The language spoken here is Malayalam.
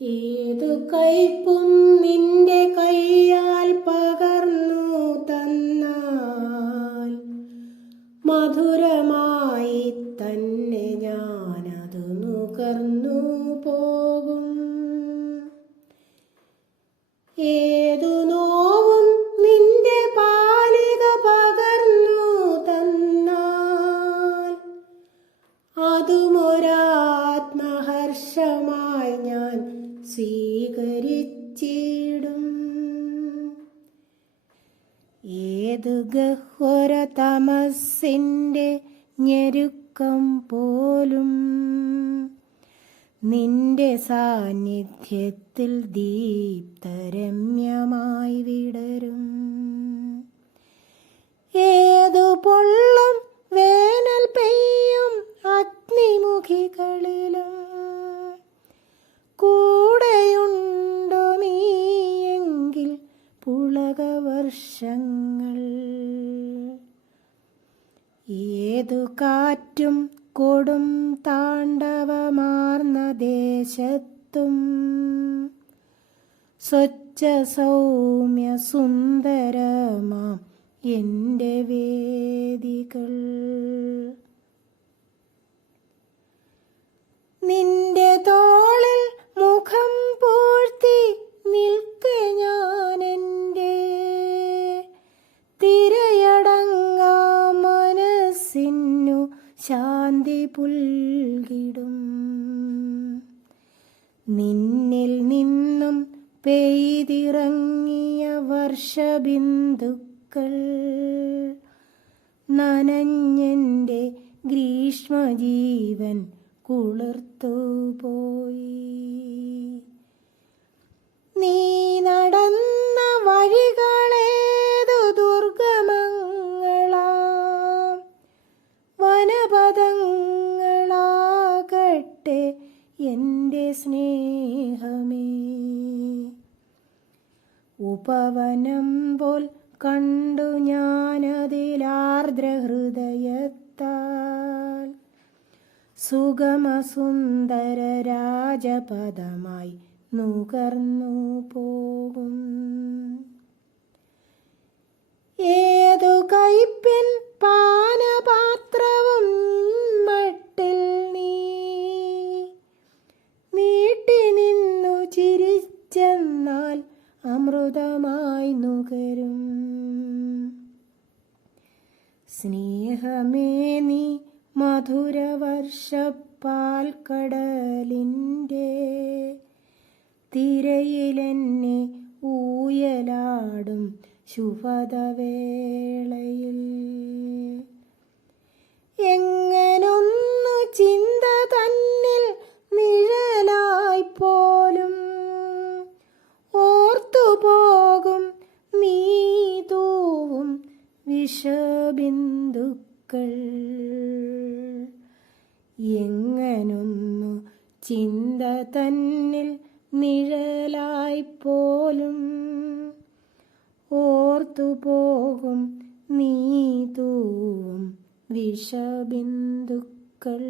ഏതു കൈപ്പും നിന്റെ കൈയാൽ പകർന്നു തന്നാൽ മധുരമായി തന്നെ ഞാനതു നുകർന്നു പോകും. ഏതു ഗഹ്വര തമസിന്റെ ഞെരുക്കം പോലും നിന്റെ സാന്നിധ്യത്തിൽ ദീപ്തരമ്യമായി വിടരും. ഏതു കാറ്റും കൊടും താണ്ഡവമാർന്ന ദേശത്തും സ്വച്ഛ സൗമ്യ സുന്ദരമാം എന്റെ വേദികൾ. പെയ്തിറങ്ങിയ വർഷബിന്ദുക്കൾ നനഞ്ഞെന്റെ ഗ്രീഷ്മജീവൻ കുളിർത്തുപോയി. നീ നടന്ന വഴികളേതു ദുർഗമങ്ങളാം? വനപദങ്ങളാകട്ടെ എന്റെ സ്നേഹമേ ഉപവനം പോൽ കണ്ടു ഞാനതിലാർദ്രഹൃദയത്താൽ സുഗമസുന്ദര രാജപദമായി നുകർന്നു പോകും. ഏതു കൈപ്പിൻ പാനപാത്രവും മട്ടിൽ നീ. നീട്ടി നിന്നു ചിരിച്ചെന്നാൽ അമൃതമായി നുകരും. സ്നേഹമേ നീ മധുരവർഷപ്പാൽ കടലിന്റെ തിരയിലെന്നെ ഊയലാടും ശുഭതവേളയിൽ വിഷബിന്ദുക്കൾ എങ്ങനൊന്നു ചിന്ത തന്നിൽ നിഴലായി പോലും ഓർത്തുപോകും നീ തൂവും വിഷബിന്ദുക്കൾ.